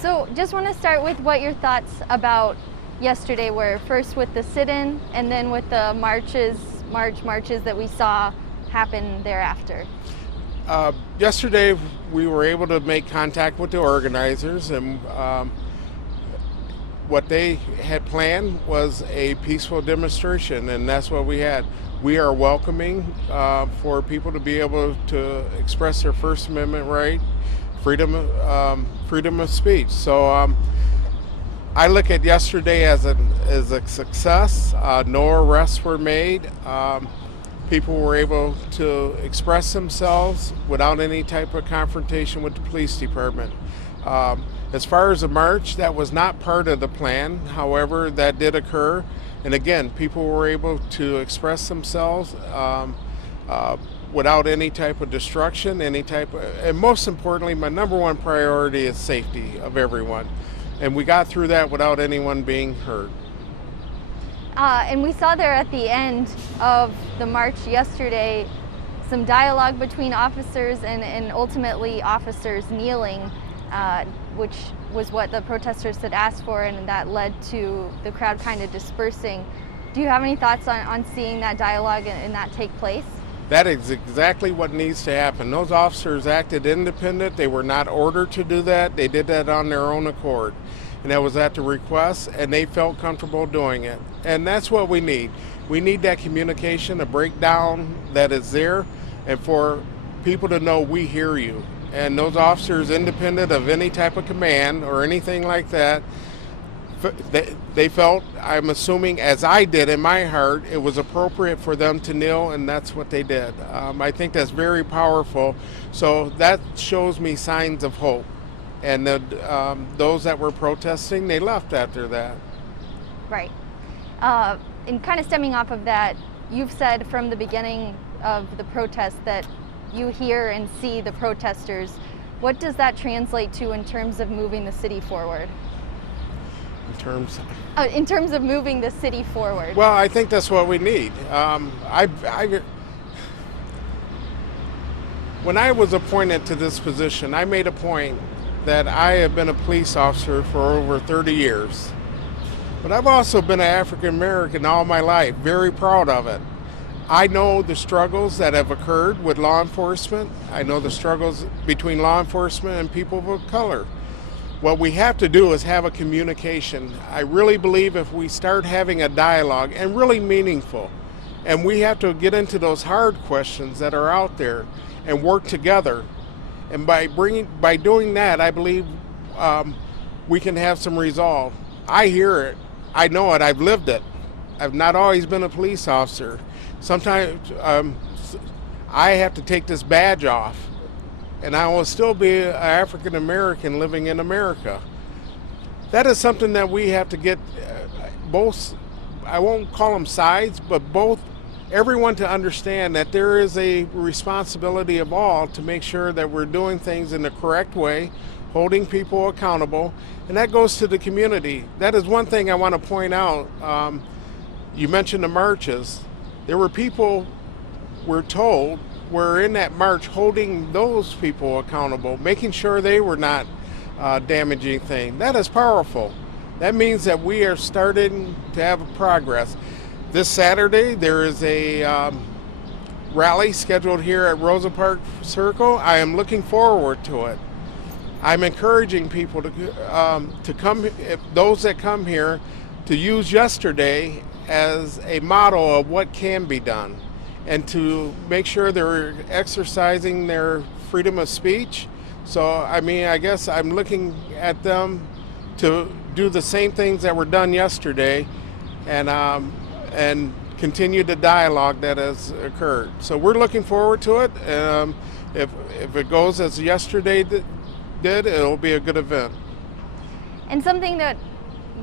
So just want to start with what your thoughts about yesterday were, first with the sit-in and then with the marches that we saw happen thereafter. Yesterday we were able to make contact with the organizers, and what they had planned was a peaceful demonstration, and that's what we had. We are welcoming for people to be able to express their First Amendment right, freedom of speech. So I look at yesterday as a success. No arrests were made. People were able to express themselves without any type of confrontation with the police department. As far as the march, that was not part of the plan. However, that did occur. And again, people were able to express themselves without any type of destruction, and most importantly, my number one priority is safety of everyone. And we got through that without anyone being hurt. And we saw there at the end of the march yesterday some dialogue between officers and ultimately officers kneeling, which was what the protesters had asked for, and that led to the crowd kind of dispersing. Do you have any thoughts on seeing that dialogue and that take place? That is exactly what needs to happen. Those officers acted independent. They were not ordered to do that. They did that on their own accord. And that was at the request, and they felt comfortable doing it. And that's what we need. We need that communication, a breakdown that is there, and for people to know we hear you. And those officers, independent of any type of command or anything like that, they felt, I'm assuming, as I did in my heart, it was appropriate for them to kneel, and that's what they did. I think that's very powerful. So that shows me signs of hope. And those that were protesting, they left after that. Right. And kind of stemming off of that, you've said from the beginning of the protest that you hear and see the protesters. What does that translate to in terms of moving the city forward? In terms of moving the city forward. Well, I think that's what we need. When I was appointed to this position, I made a point that I have been a police officer for over 30 years. But I've also been an African American all my life, very proud of it. I know the struggles that have occurred with law enforcement. I know the struggles between law enforcement and people of color. What we have to do is have a communication. I really believe if we start having a dialogue, and really meaningful, and we have to get into those hard questions that are out there and work together. And by doing that, I believe we can have some resolve. I hear it, I know it, I've lived it. I've not always been a police officer. Sometimes I have to take this badge off, and I will still be an African American living in America. That is something that we have to get both, I won't call them sides, but everyone to understand that there is a responsibility of all to make sure that we're doing things in the correct way, holding people accountable, and that goes to the community. That is one thing I want to point out. You mentioned the marches. There were people, we're told, were in that march holding those people accountable, making sure they were not damaging things. That is powerful. That means that we are starting to have progress. This Saturday, there is a rally scheduled here at Rosa Parks Circle. I am looking forward to it. I'm encouraging people to come, those that come here, to use yesterday as a model of what can be done, and to make sure they're exercising their freedom of speech. So, I mean, I guess I'm looking at them to do the same things that were done yesterday, and continue the dialogue that has occurred. So we're looking forward to it. If it goes as yesterday did, it'll be a good event. And something that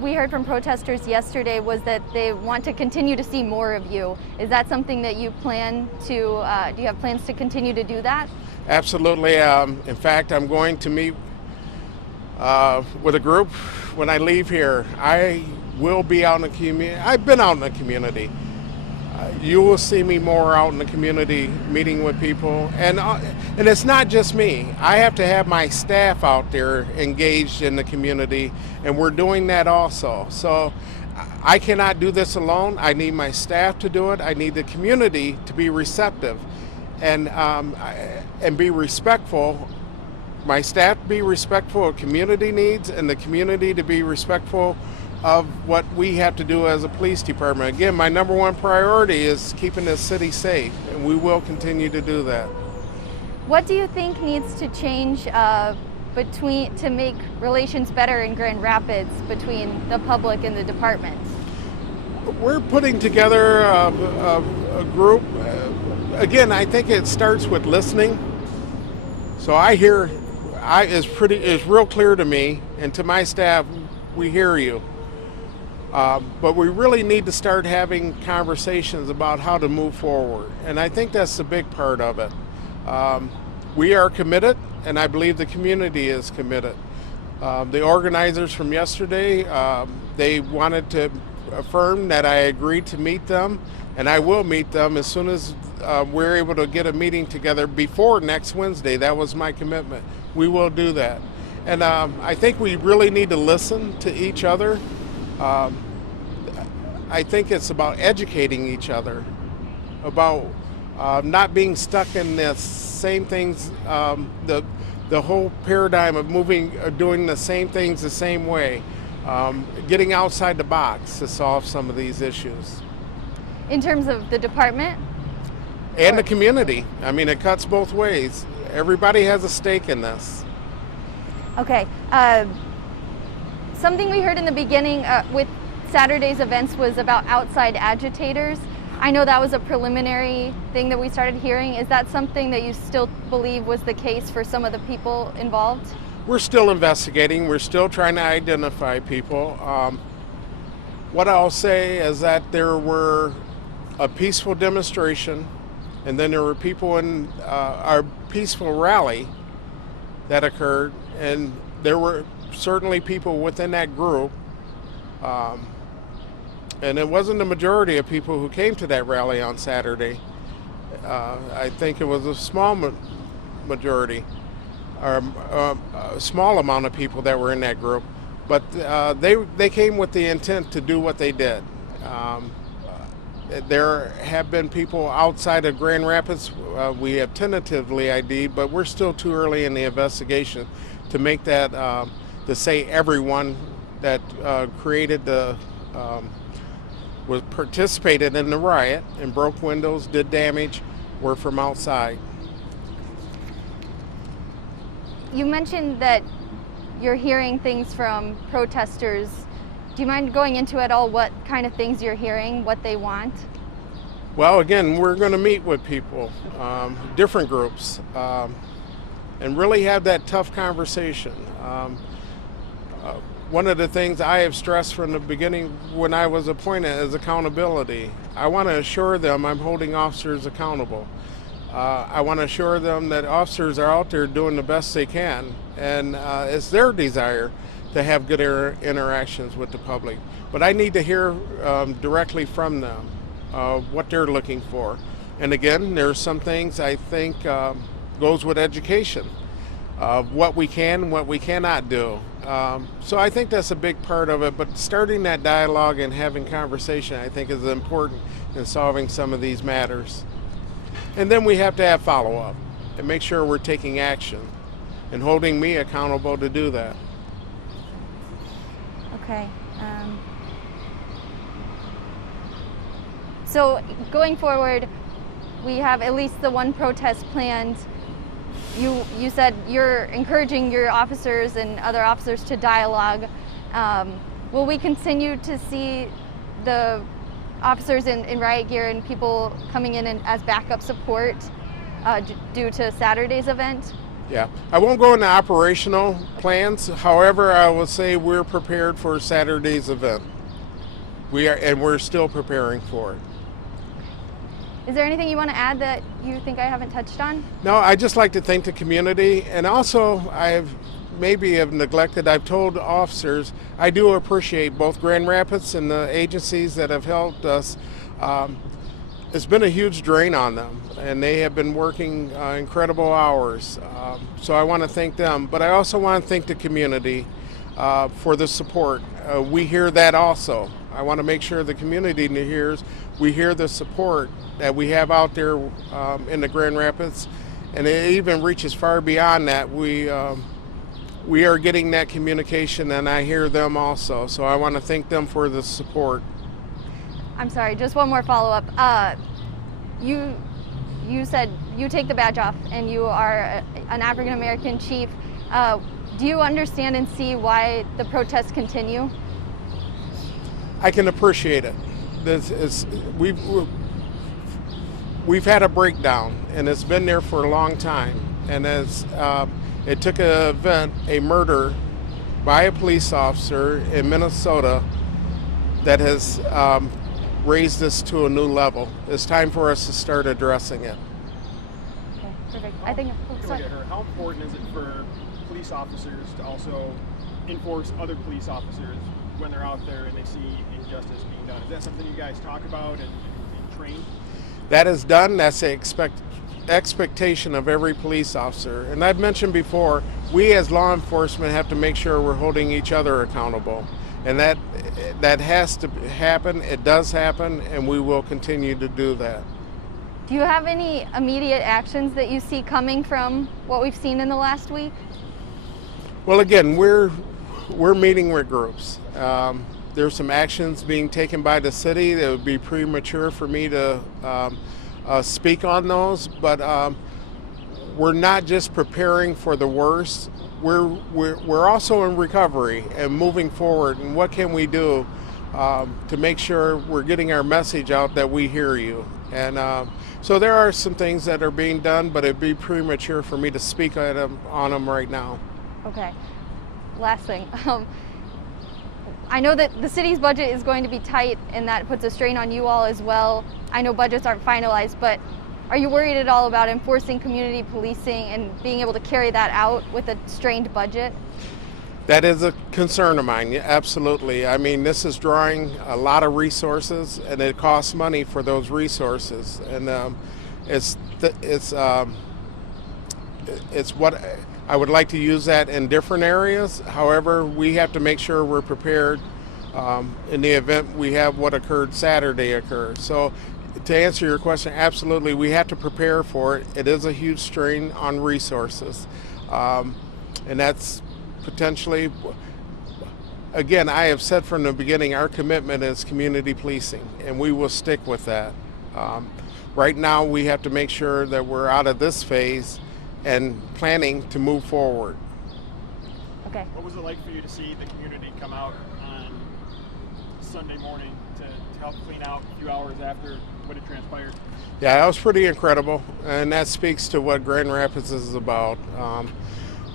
we heard from protesters yesterday was that they want to continue to see more of you. Is that something that you plan to, do you have plans to continue to do that? Absolutely. In fact, I'm going to meet with a group when I leave here. I will be out in the community. I've been out in the community. You will see me more out in the community meeting with people, and it's not just me. I have to have my staff out there engaged in the community, and we're doing that also. So I cannot do this alone. I need my staff to do it. I need the community to be receptive and be respectful. My staff to be respectful of community needs, and the community to be respectful of what we have to do as a police department. Again, my number one priority is keeping this city safe, and we will continue to do that. What do you think needs to change to make relations better in Grand Rapids between the public and the department? We're putting together a group. Again, I think it starts with listening. So it's real clear to me and to my staff, we hear you. But we really need to start having conversations about how to move forward. And I think that's the big part of it. We are committed, and I believe the community is committed. The organizers from yesterday, they wanted to affirm that I agreed to meet them, and I will meet them as soon as we're able to get a meeting together before next Wednesday. That was my commitment. We will do that. And I think we really need to listen to each other. I think it's about educating each other, about not being stuck in the same things, the whole paradigm of doing the same things the same way, getting outside the box to solve some of these issues. In terms of the department? And the community. I mean, it cuts both ways. Everybody has a stake in this. Okay. Something we heard in the beginning with Saturday's events was about outside agitators. I know that was a preliminary thing that we started hearing. Is that something that you still believe was the case for some of the people involved? We're still investigating. We're still trying to identify people. What I'll say is that there were a peaceful demonstration, and then there were people in our peaceful rally that occurred, and there were certainly people within that group, and it wasn't the majority of people who came to that rally on Saturday. I think it was a small majority, or a small amount of people that were in that group, but they came with the intent to do what they did. There have been people outside of Grand Rapids we have tentatively ID'd, but we're still too early in the investigation to make that, to say everyone that participated in the riot and broke windows, did damage, were from outside. You mentioned that you're hearing things from protesters. Do you mind going into at all what kind of things you're hearing, what they want? Well, again, we're going to meet with people, different groups, and really have that tough conversation. One of the things I have stressed from the beginning when I was appointed is accountability. I want to assure them I'm holding officers accountable. I want to assure them that officers are out there doing the best they can, and it's their desire to have good interactions with the public. But I need to hear directly from them what they're looking for. And again, there's some things I think goes with education, what we can and what we cannot do. So I think that's a big part of it, but starting that dialogue and having conversation I think is important in solving some of these matters. And then we have to have follow-up and make sure we're taking action and holding me accountable to do that. Okay. So going forward, we have at least the one protest planned. You said you're encouraging your officers and other officers to dialogue. Will we continue to see the officers in riot gear and people coming in as backup support due to Saturday's event? Yeah, I won't go into operational plans. However, I will say we're prepared for Saturday's event. We're still preparing for it. Is there anything you want to add that you think I haven't touched on? No, I'd just like to thank the community, and also I've neglected, I've told officers, I do appreciate both Grand Rapids and the agencies that have helped us it's been a huge drain on them, and they have been working incredible hours. So I want to thank them, but I also want to thank the community for the support. We hear that also. I want to make sure the community hears. We hear the support that we have out there in the Grand Rapids, and it even reaches far beyond that. We are getting that communication, and I hear them also. So I want to thank them for the support. I'm sorry, just one more follow-up. You said you take the badge off and you are an African-American chief. Do you understand and see why the protests continue? I can appreciate it. We've had a breakdown, and it's been there for a long time. And it took an event, a murder by a police officer in Minnesota, that has raised this to a new level. It's time for us to start addressing it. Okay, perfect. I think. How important is it for police officers to also enforce other police officers when they're out there and they see injustice being done? Is that something you guys talk about and train? That is done. That's the expectation of every police officer. And I've mentioned before, we as law enforcement have to make sure we're holding each other accountable. And that has to happen. It does happen, and we will continue to do that. Do you have any immediate actions that you see coming from what we've seen in the last week? Well, again, we're meeting with groups. There's some actions being taken by the city. It would be premature for me to speak on those, but we're not just preparing for the worst. We're also in recovery and moving forward. And what can we do to make sure we're getting our message out that we hear you? And so there are some things that are being done, but it'd be premature for me to speak on them right now. Okay. Last thing. I know that the city's budget is going to be tight, and that puts a strain on you all as well. I know budgets aren't finalized, but are you worried at all about enforcing community policing and being able to carry that out with a strained budget? That is a concern of mine, absolutely. I mean, this is drawing a lot of resources, and it costs money for those resources. And it's what I would like to use that in different areas. However, we have to make sure we're prepared in the event we have what occurred Saturday occur. So to answer your question, absolutely, we have to prepare for it. It is a huge strain on resources. And that's potentially, again, I have said from the beginning, our commitment is community policing, and we will stick with that. Right now, we have to make sure that we're out of this phase and planning to move forward. Okay. What was it like for you to see the community come out on Sunday morning to help clean out a few hours after what had transpired? Yeah, that was pretty incredible, and that speaks to what Grand Rapids is about.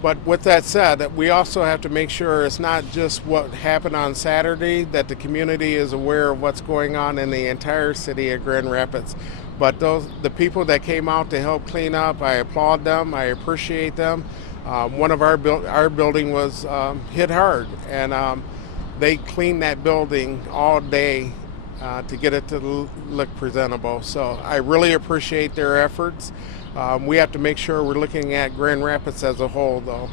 But with that said, we also have to make sure it's not just what happened on Saturday, that the community is aware of what's going on in the entire city of Grand Rapids. But the people that came out to help clean up, I applaud them, I appreciate them. One of our building was hit hard, and they cleaned that building all day to get it to look presentable. So I really appreciate their efforts. We have to make sure we're looking at Grand Rapids as a whole, though.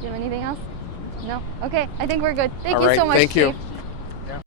Do you have anything else? No? Okay, I think we're good. Thank All you right, so much, thank you. Chief.